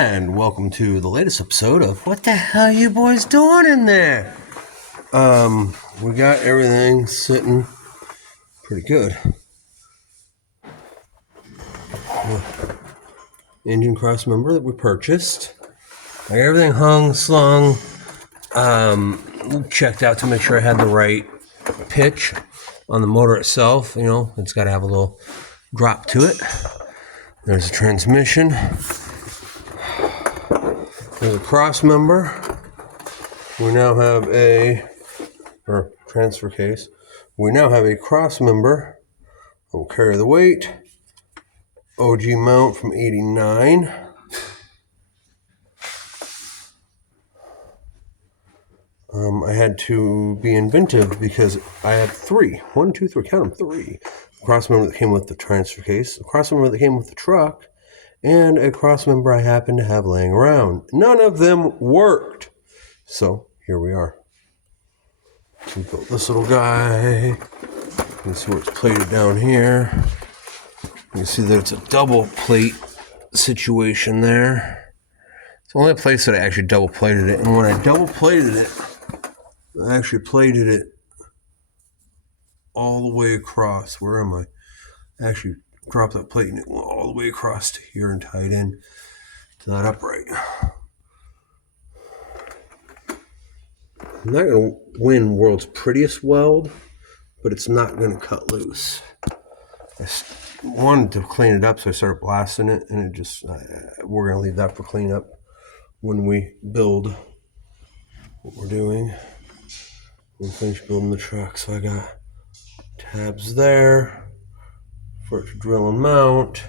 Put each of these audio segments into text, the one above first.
And welcome to the latest episode of What the Hell You Boys Doing in There? We got everything sitting pretty good. Engine cross member that we purchased. I got everything hung, slung, checked out to make sure I had the right pitch on the motor itself. You know, it's got to have a little drop to it. There's a transmission. There's a cross member. We now have transfer case. We now have a cross member. Will carry the weight. OG mount from '89. I had to be inventive because I had three. 1, 2, 3, count them, 3. A cross member that came with the transfer case, a cross member that came with the truck, and a cross member I happened to have laying around. None of them worked. So here we are. We built this little guy. You can see where it's plated down here. You can see that it's a double plate situation there. It's the only place that I actually double plated it. And when I double plated it, I actually plated it all the way across. Where am I? I actually dropped that plate and it went all the way across to here and tied in to that upright. I'm not going to win world's prettiest weld, but it's not going to cut loose. I wanted to clean it up, so I started blasting it, and it just, we're going to leave that for cleanup when we build what we're doing. We'll finish building the truck. So I got tabs there for it to drill and mount.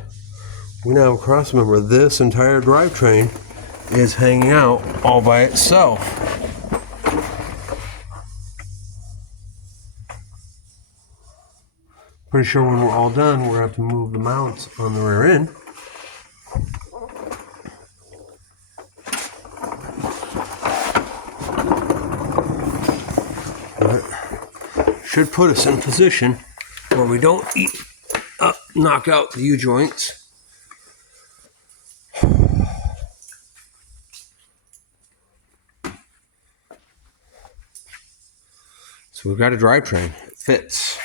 We now have a cross member. This entire drivetrain is hanging out all by itself. Pretty sure when we're all done, we're going to have to move the mounts on the rear end. Should put us in a position where we don't knock out the U-joints. So we've got a drivetrain. It fits.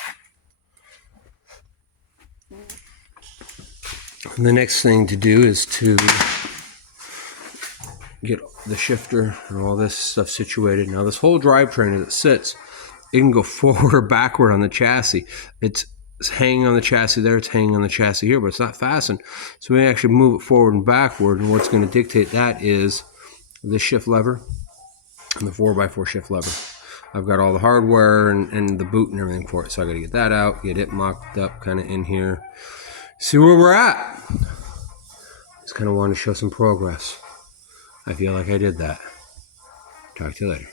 And the next thing to do is to get the shifter and all this stuff situated. Now this whole drivetrain as it sits, it can go forward or backward on the chassis. It's hanging on the chassis there, it's hanging on the chassis here, but it's not fastened. So we actually move it forward and backward, and what's going to dictate that is the shift lever and the 4x4 shift lever. I've got all the hardware and the boot and everything for it, so I got to get that out, get it mocked up kind of in here, see where we're at. Just kind of wanted to show some progress. I feel like I did that. Talk to you later.